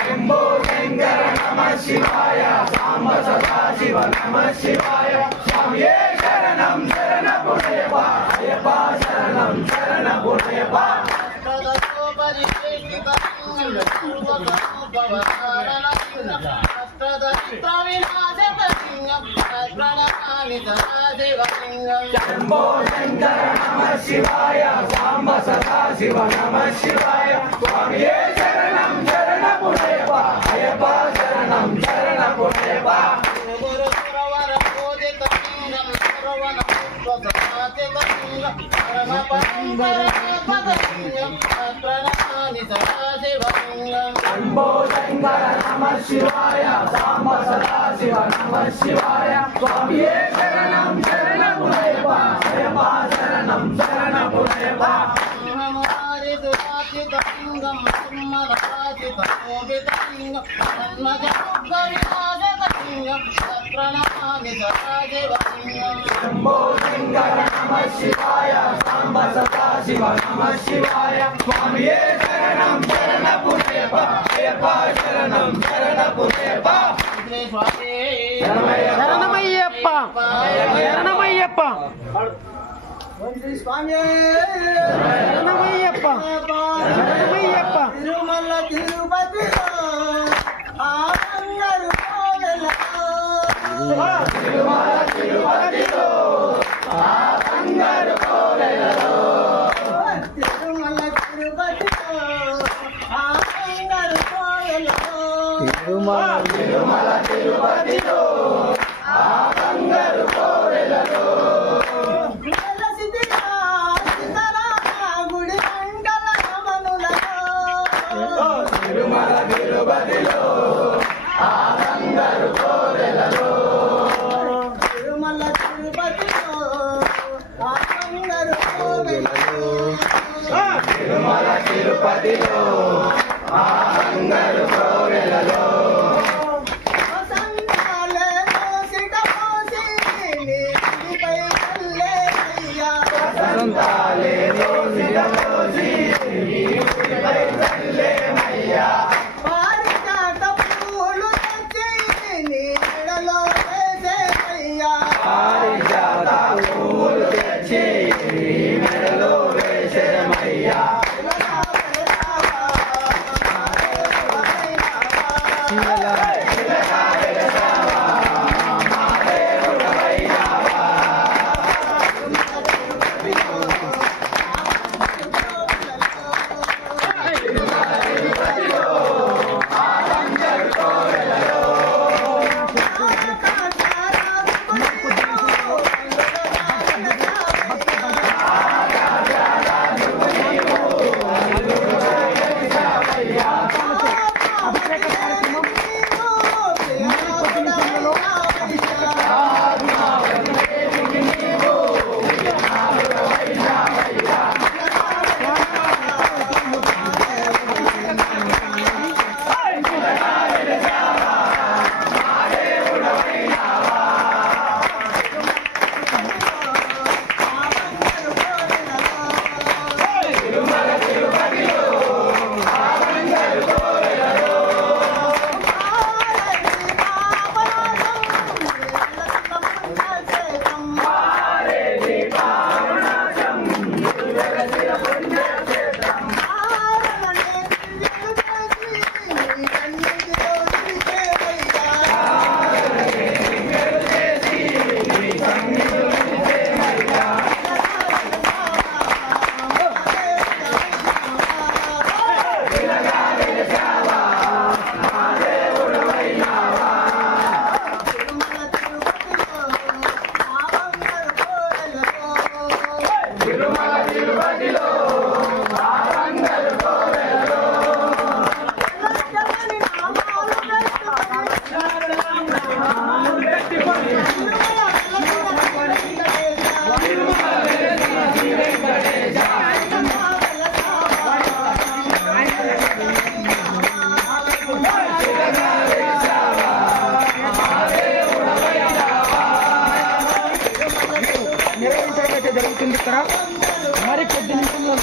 శంభో శంకర నమ శివాయ సాంబ సదా శివ నమ శివాయ స్వామియే శరణం శరణమయ్యప్ప అయ్యప్ప శరణం శరణమయ్యప్ప శంభో శంకర నమ శివాయ సాంబ సదా శివ నమ శివాయ స్వామియే శరణం శరణమయ్యప్ప అయ్యప్ప శరణం శరణమయ్యప్ప శంభో శంకర నమ శివాయ సాంబ సదా శివ నమ శివాయ స్వామియే శరణం శరణమయ్యప్ప అయ్యప్ప శరణం శరణమయ్యప్ప శంభో శంకర నమ శివాయ సాంబ సదా శివ నమ శివాయ స్వామియే శరణం శరణమయ్యప్ప అయ్యప్ప శరణం శరణమయ్యప్ప శరణమయ్యప్ప శరణమయ్యప్ప శరణమయ్యప్ప శరణమయ్యప్ప తిరుమల తిరుపతిలో ఆ బంగారు కోవెలలో తిరుమల తిరుపతిలో ఆ బంగారు కోవెలలో తిరుమల తిరుపతిలో ఆ బంగారు కోవెలలో తిరుమల తిరుపతిలో ఆ బంగారు కోవెలలో గుడి మండల రమణులలో తిరుమల తిరుపతిలో ఆ బంగారు కోవెలలో తిరుమల తిరుపతిలో ఆ బంగారు కోవెలలో తిరుమల తిరుపతిలో ఆ బంగారు కోవెలలో వసంతాలే మోసిట మోసి నీ గుడిపై చల్లేయ్యా వసంతాలే మోసిట మోసి నీ గుడిపై చల్లేమయ్యా పారిజాత పూలు తెచ్చి నీ మెడలో వేసేమయ్యా పారిజాత పూలు తెచ్చి నీ మెడలో వేసేమయ్యా నిర్వహించడం జరుగుతుంది ఇక్కడ మరి కొద్ది నిమిషంలో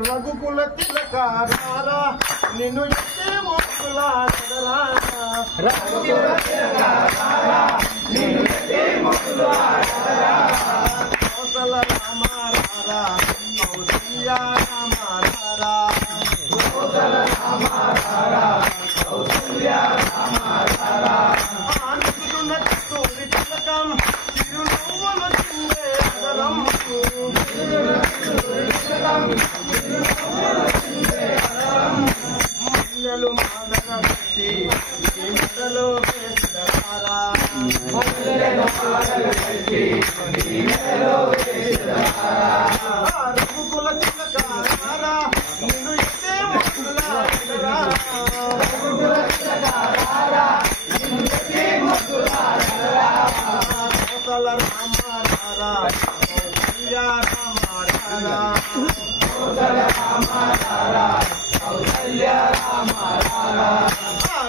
రఘుకుల తిలకారా నిన్ను ఎత్తే మొక్కులాడరా రఘుకుల తిలకారా నిన్ను ఎత్తే మొక్కులాడరా కౌసల రామారా కౌసల్య రామారా కౌసల రామారా కౌసల్య రామారా ఆనందున తోరి తిలకం తిరునవ్వుల చిందే అదరం మల్లెలు మాదన పెట్టి మెడలో వేస్తారా రఘుకుల తిలకారా నిన్ను ఎత్తే మొక్కులాడరా కౌసల రామారా కౌసల్య రామారా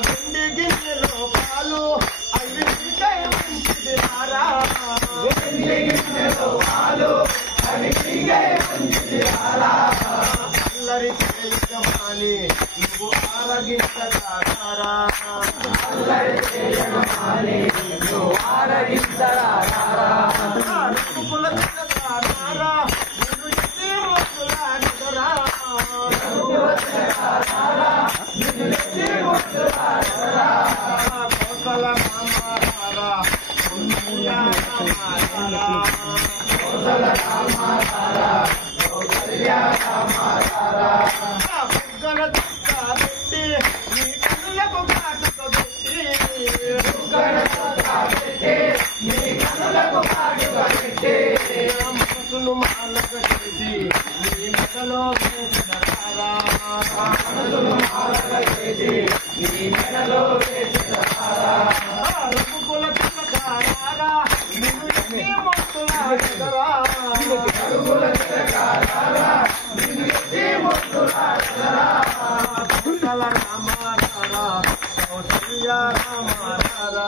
వెండి గిన్నెలో పాలు అవి నీకై మంచిది రారా అల్లరి చేయకమాని నువ్వు ఆరగించరా రఘుకుల తిలకారా నిన్ను ఎత్తే మొక్కులాడరా కౌసల రామారా కౌసల్య రామారా బుగ్గన చుక్క పెట్టి నీ కళ్ళకు కాటుక పెట్టి మనసును మాలక చేసి నీ మెడలో వేస్తారా రఘుకుల తిలకారా నిన్ను ఎత్తే మొక్కులాడరా కౌసల రామారా కౌసల్య రామారా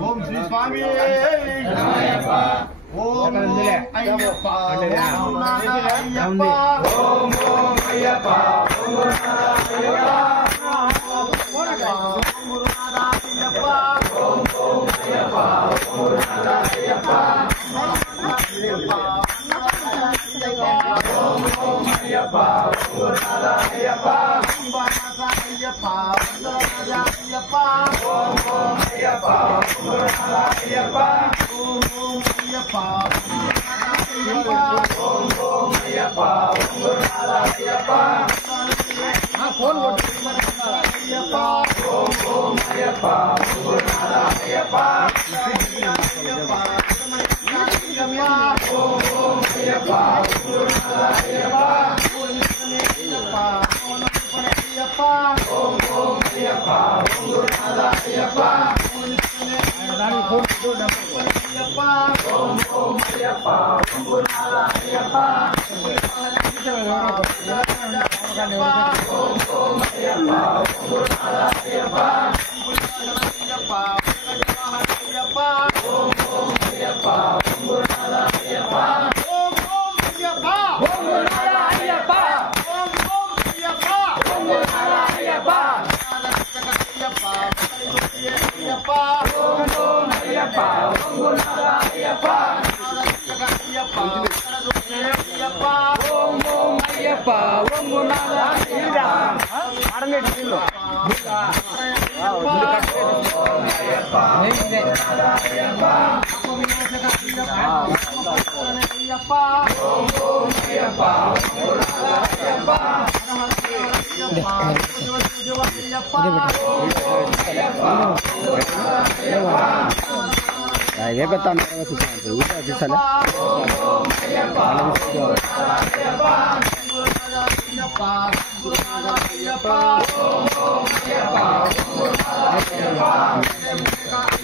ఓం శ్రీ స్వామి ఓం అయ్యప్ప అయ్యప్ప ఓం అయ్యప్ప ఫోన్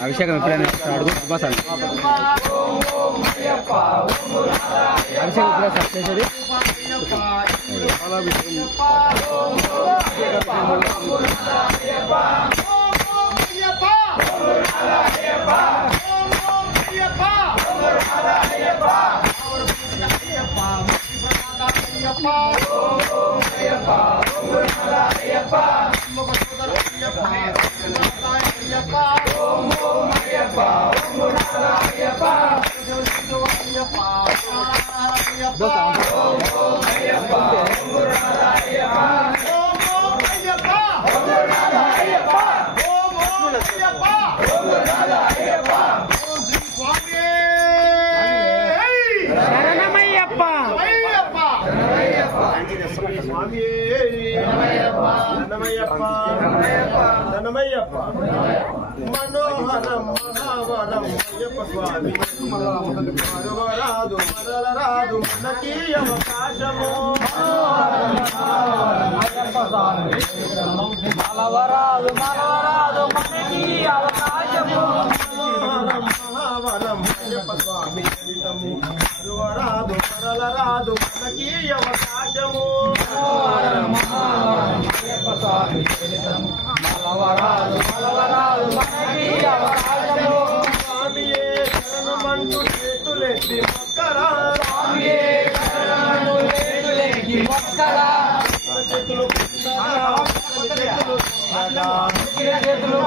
అభిషేకం ఎప్పుడైనా అడుగు అభిషేకం ఎప్పుడైనా స్టార్ట్ చేసేది మనోహరం మహావరం అయ్యప్ప స్వామి మరువరాదు మరలరాదు మనకి అవకాశము మలవరాదు మలవరాదు మనకి అవకాశము మహావరం అయ్యప్ప స్వామి చరితము మరువరాదు మరలరాదు మనకి అవకాశము అయ్యప్ప స్వామి చరితము మలవరాదు మలవరాదు మనకి అవకాశము స్వామియే శరణమంటూ చేతులెత్తి మొక్కరా స్వామియే శరణమంటూ చేతులెత్తి మొక్కరా చేతులు చేతులు చేతులు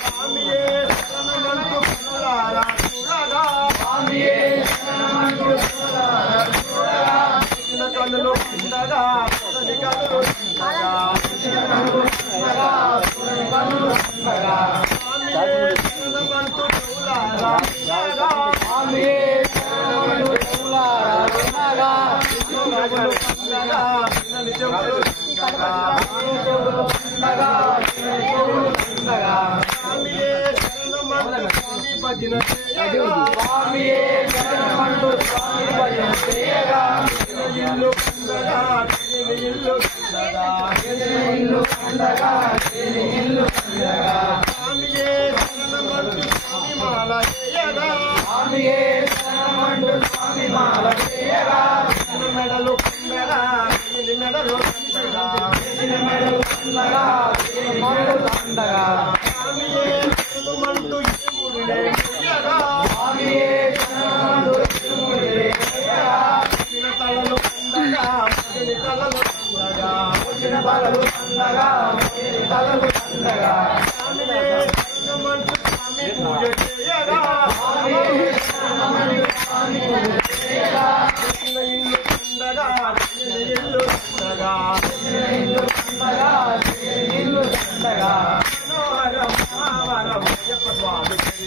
స్వామియే శరణమంటూ కన్నులు ఉండగా భజన ఇల్లు ఇల్లు ఇల్లు మాల మెడలు మెడలు మంటూ తలలు తలలు పూజ చేయగా ఇల్లు ఇల్లు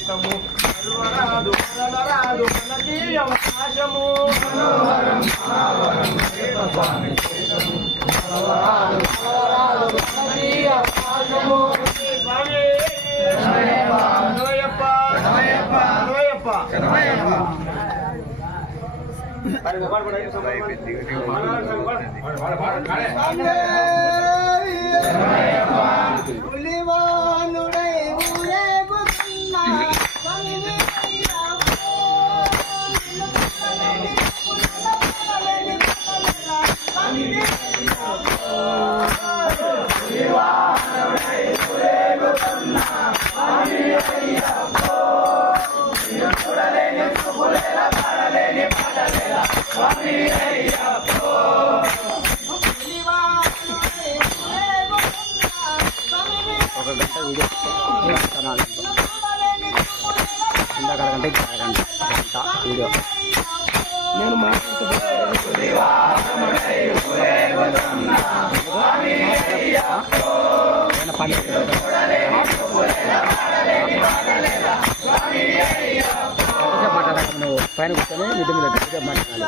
జీవితము రాదు రాదు మనకి అవకాశము పులివానుడై ఊరేగుతున్నా వీడియో నేను మాట్లాడుతూ నువ్వు పైన కూర్చొని మిద్ద మీద మాట్లాడాలి.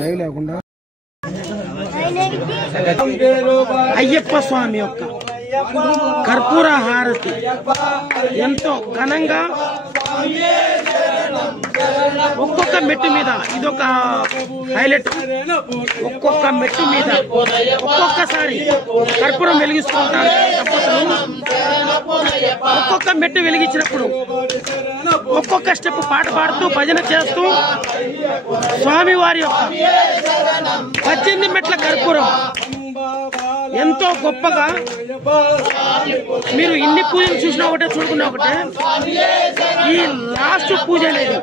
లైవ్ లేకుండా అయ్యప్ప స్వామి యొక్క కర్పూర హారతి ఎంతో ఘనంగా ఒక్కొక్క మెట్టు మీద ఇదొక హైలైట్. ఒక్కొక్క మెట్టు మీద ఒక్కొక్కసారి కర్పూరం వెలిగిస్తుంటారు దంపతులు. ఒక్కొక్క మెట్టు వెలిగించినప్పుడు ఒక్కొక్క స్టెప్ పాట పాడుతూ భజన చేస్తూ స్వామివారి యొక్క 18 మెట్ల కర్పూరం ఎంతో గొప్పగా మీరు ఇన్ని పూజలు చూసినా ఒకటే చూడుకున్నా ఒకటే. ఈ లాస్ట్ పూజ అనేది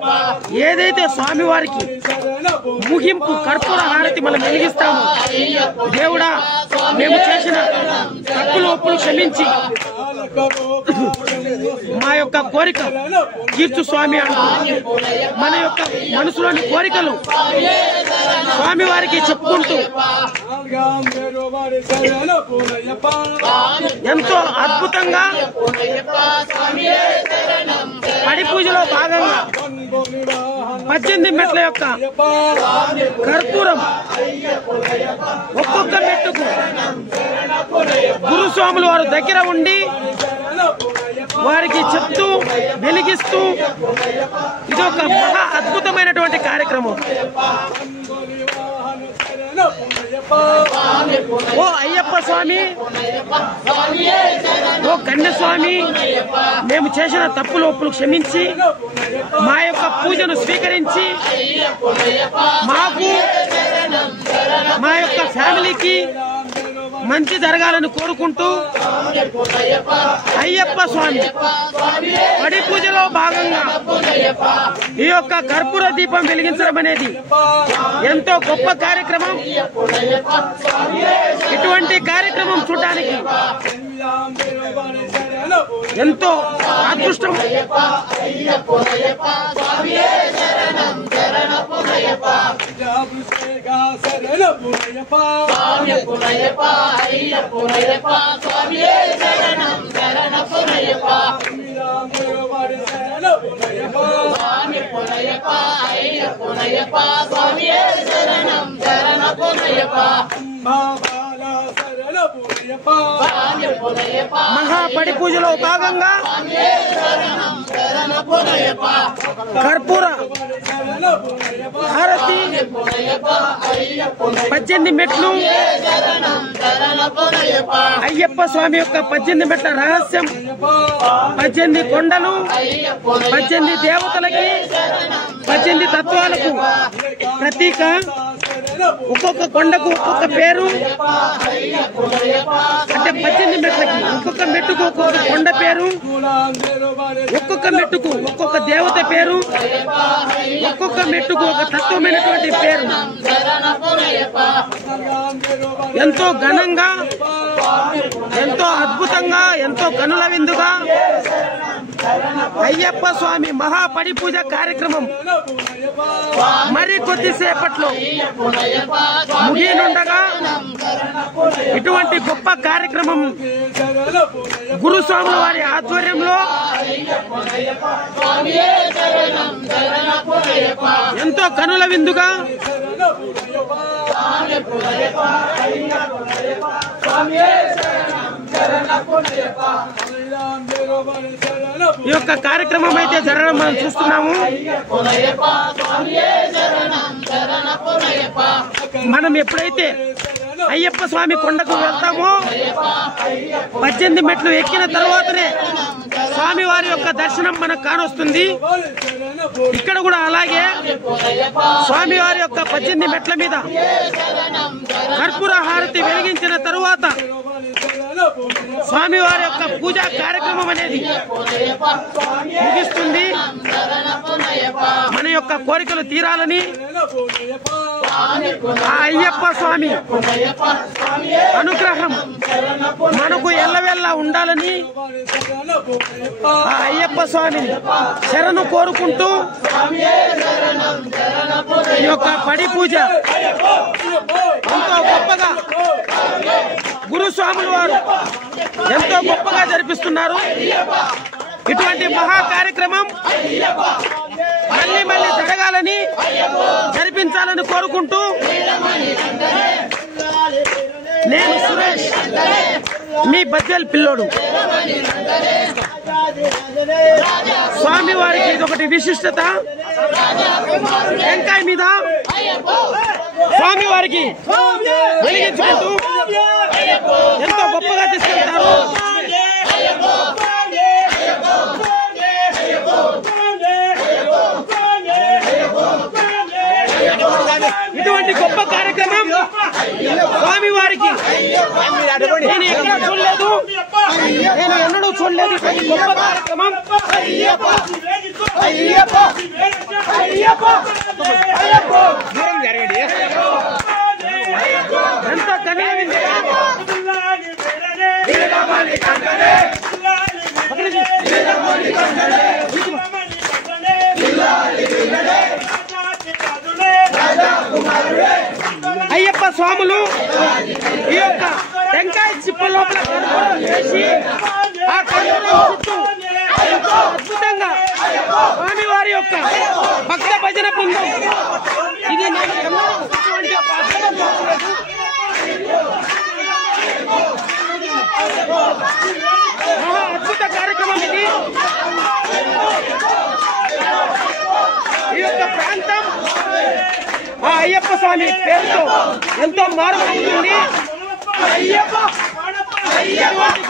ఏదైతే స్వామివారికి ముగింపు కర్పూర హారతి మనం వెలిగిస్తాము, దేవుడా మేము చేసిన తప్పులు ఒప్పులు క్షమించి మా యొక్క కోరిక తీర్చు స్వామి అంటూ మన యొక్క మనసులోని కోరికలు స్వామివారికి చెప్పుకుంటూ ఎంతో అద్భుతంగా పడి పూజలో భాగంగా 18 మెట్ల యొక్క కర్పూరం ఒక్కొక్క మెట్టుకు గురుస్వాములు వారు దగ్గర ఉండి వారికి చెప్తూ వెలిగిస్తూ ఇదొక మహా అద్భుతమైనటువంటి కార్యక్రమం. ఓ అయ్యప్ప స్వామి, ఓ కన్యస్వామి, మేము చేసిన తప్పులు ఒప్పులు క్షమించి మా యొక్క పూజను స్వీకరించి మాకు మా యొక్క ఫ్యామిలీకి మంచి జరగాలని కోరుకుంటూ అయ్యప్ప స్వామి పడి పూజలో భాగంగా ఈ యొక్క కర్పూర దీపం వెలిగించడం అనేది ఎంతో గొప్ప కార్యక్రమం. ఇటువంటి కార్యక్రమం చూడడానికి ఎంతో అదృష్టం. మహాపడి పూజలో భాగంగా కర్పూర హారతి 18 మెట్లు, అయ్యప్ప స్వామి యొక్క 18 మెట్ల రహస్యం, 18 కొండలు, 18 దేవతలకి, 18 తత్వాలకు ప్రతీక. ఒక్కొక్క కొండకు ఒక్కొక్క పేరు, అంటే 18 మెట్లకి ఒక్కొక్క మెట్టుకు ఒక్కొక్క కొండ పేరు, ఒక్కొక్క మెట్టుకు ఒక్కొక్క దేవత పేరు, ఒక్కొక్క మెట్టుకు ఒక తత్వమైనటువంటి పేరు. ఎంతో ఘనంగా, ఎంతో అద్భుతంగా, ఎంతో కనుల విందుగా అయ్యప్ప స్వామి మహాపడి పూజ కార్యక్రమం మరి కొద్దిసేపట్లో ముగియనుండగా ఇటువంటి గొప్ప కార్యక్రమం గురుస్వాముల వారి ఆధ్వర్యంలో ఎంతో కనుల విందుగా ఈ యొక్క కార్యక్రమం అయితే జరగడం మనం చూస్తున్నాము. మనం ఎప్పుడైతే అయ్యప్ప స్వామి కొండకు వెళ్తామో 18 మెట్లు ఎక్కిన తర్వాతనే స్వామి వారి యొక్క దర్శనం మనకు కానొస్తుంది. ఇక్కడ కూడా అలాగే స్వామి వారి యొక్క 18 మెట్ల మీద కర్పూర హారతి వెలిగించిన తరువాత స్వామి వారి యొక్క పూజా కార్యక్రమం అనేది ముగిస్తుంది. మన యొక్క కోరికలు తీరాలని ఆ అయ్యప్ప స్వామి అనుగ్రహం మనకు ఎల్లవెల్లా ఉండాలని ఆ అయ్యప్ప స్వామిని శరణు కోరుకుంటూ ఈ యొక్క పడి పూజ ఎంతో గొప్పగా గురుస్వాముల వారు ఎంతో గొప్పగా జరిపిస్తున్నారు. ఇటువంటి మహా కార్యక్రమం మళ్ళీ మళ్ళీ జరగాలని, జరిపించాలని కోరుకుంటూ నేను సురేష్, మీ బద్దెల్ పిల్లోడు. స్వామి వారికి ఇదొకటి విశిష్టత. వెంకాయ మీద స్వామి వారికి వెలిగించుకుంటూ ఎంతో గొప్పగా తీసుకెళ్తారు. ఇటువంటి గొప్ప కార్యక్రమం స్వామి వారికి నేను ఎక్కడ చూడలేదు, నేను ఎన్నడూ చూడలేదు. గొప్ప కార్యక్రమం ఎంత కనీవిందిగా అయ్యప్ప స్వాములు ఈ యొక్క టెంకాయ చిప్ప లోపల కర్పూరం వేసి ఆ కర్పూరం చుట్టూ అద్భుతంగా స్వామి వారి యొక్క భక్త భజన బృందం ఇది నేను గమనించినటువంటి ఒక మహా అద్భుత కార్యక్రమం ఇది. ఈ యొక్క ప్రాంతం ఆ అయ్యప్ప స్వామి పేరుతో ఎంతో మారుతుంది.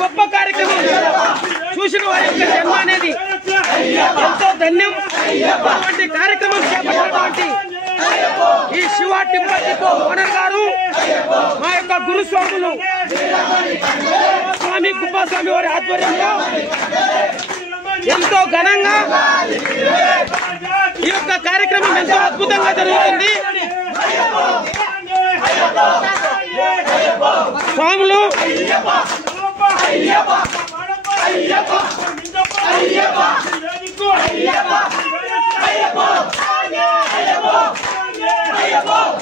గొప్ప కార్యక్రమం చూసిన వారి యొక్క జన్మ అనేది ఎంతో ధన్యం. అటువంటి కార్యక్రమం చేపట్టినటువంటి ఈ శివ టెంపుల్ డిపో ఓనర్ గారు మా యొక్క గురుస్వాములు స్వామి గుప్పాస్వామి వారి ఆధ్వర్యంలో ఎంతో ఘనంగా ఈ యొక్క కార్యక్రమం ఎంతో అద్భుతంగా జరుగుతుంది. స్వాములు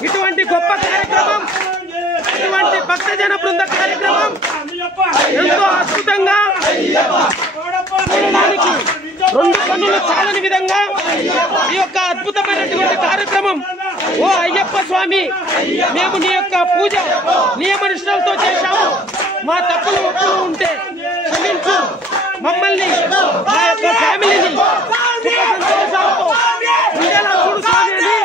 ఇటువంటి గొప్ప కార్యక్రమం, ఇటువంటి భక్తజన బృంద కార్యక్రమం ఎంతో అద్భుతంగా చూడడానికి రెండు కన్నులు చాలని విధంగా ఈ యొక్క అద్భుతమైనటువంటి కార్యక్రమం. ఓ అయ్యప్ప స్వామి, మేము నీ యొక్క పూజ నియమ నిష్టలతో చేశాము. మా తప్పులు ఒప్పులు ఉంటే క్షమించు, మమ్మల్ని మా యొక్క ఫ్యామిలీని సుఖ సంతోషాలతో ఉండేలా చూడు స్వామి అని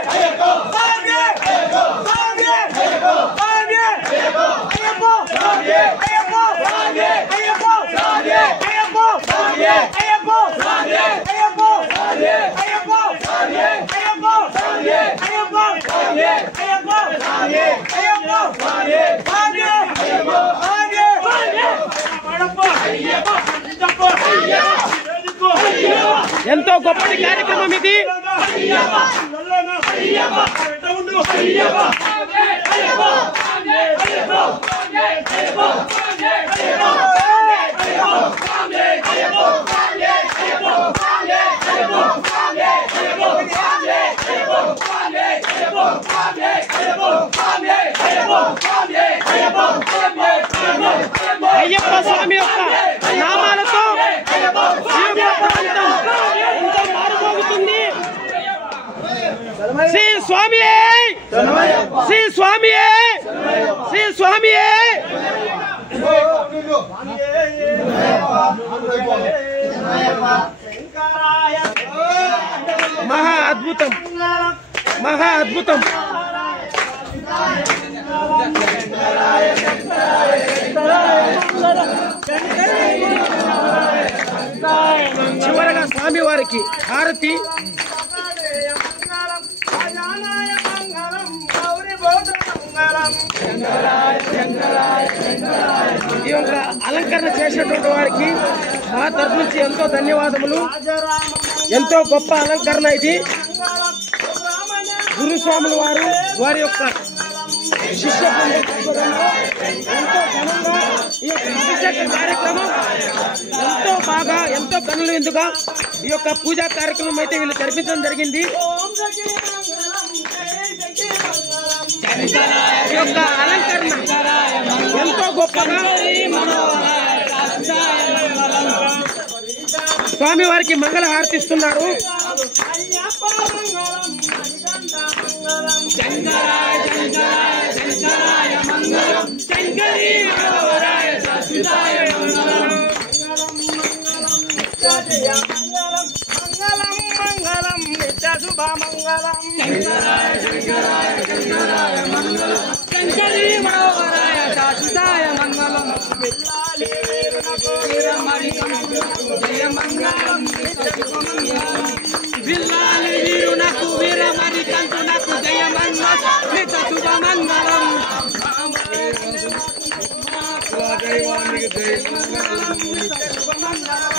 ఎంతో గొప్పటి కార్యక్రమం ఇది. అయ్యప్ప స్వామి యొక్క నామాలతో ఎంతో మారుమోగుతుంది. శ్రీ స్వామి, శ్రీ స్వామి, శ్రీ స్వామి. మహా అద్భుతం, మహా అద్భుతం. చివరగా స్వామి వారికి హారతి. ఈ యొక్క అలంకరణ చేసినటువంటి వారికి మా తరఫు నుంచి ఎంతో ధన్యవాదములు. ఎంతో గొప్ప అలంకరణ ఇది. గురుస్వాముల వారు వారి యొక్క శిష్య ఎంతో ఘనంగా ఈ యొక్క అభిషేక కార్యక్రమం ఎంతో బాగా ఎంతో కనుల విందుగా ఈ యొక్క పూజా కార్యక్రమం అయితే వీళ్ళు జరిపించడం జరిగింది. ఈ యొక్క అలంకరణ ఎంతో గొప్పగా స్వామి వారికి మంగళ హారతిస్తున్నారు.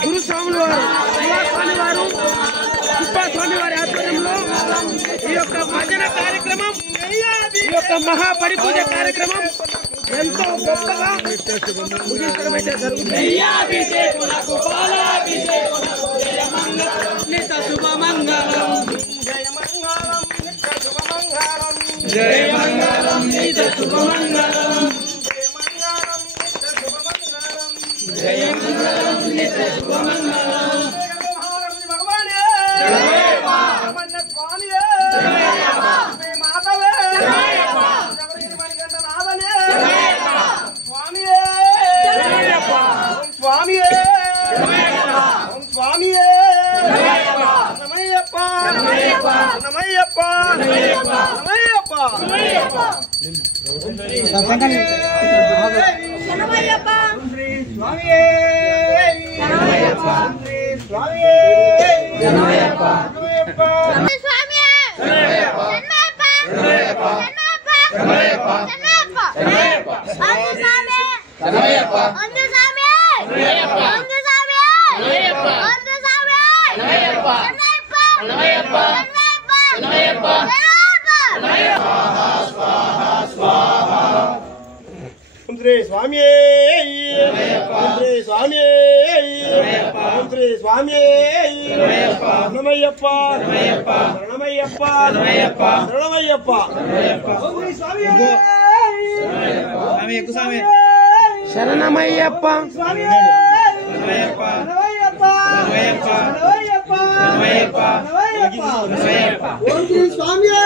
గురుస్వాముల వారు శివస్వామి వారు కుప్పస్వామి వారి ఆధ్వర్యంలో ఈ యొక్క భజన కార్యక్రమం, ఈ యొక్క మహాపరిపూజ కార్యక్రమం ఎంతో గొప్పగా ముగించడం అయితే జరుగుతుంది. నమయ్యప్ప శ్రీ స్వామి శ్రీ స్వామి శ్రీ స్వామి శరణమయ్యప్ప శరణమయ్యప్ప శరణమయ్యప్ప శరణమయ్యప్ప స్వామి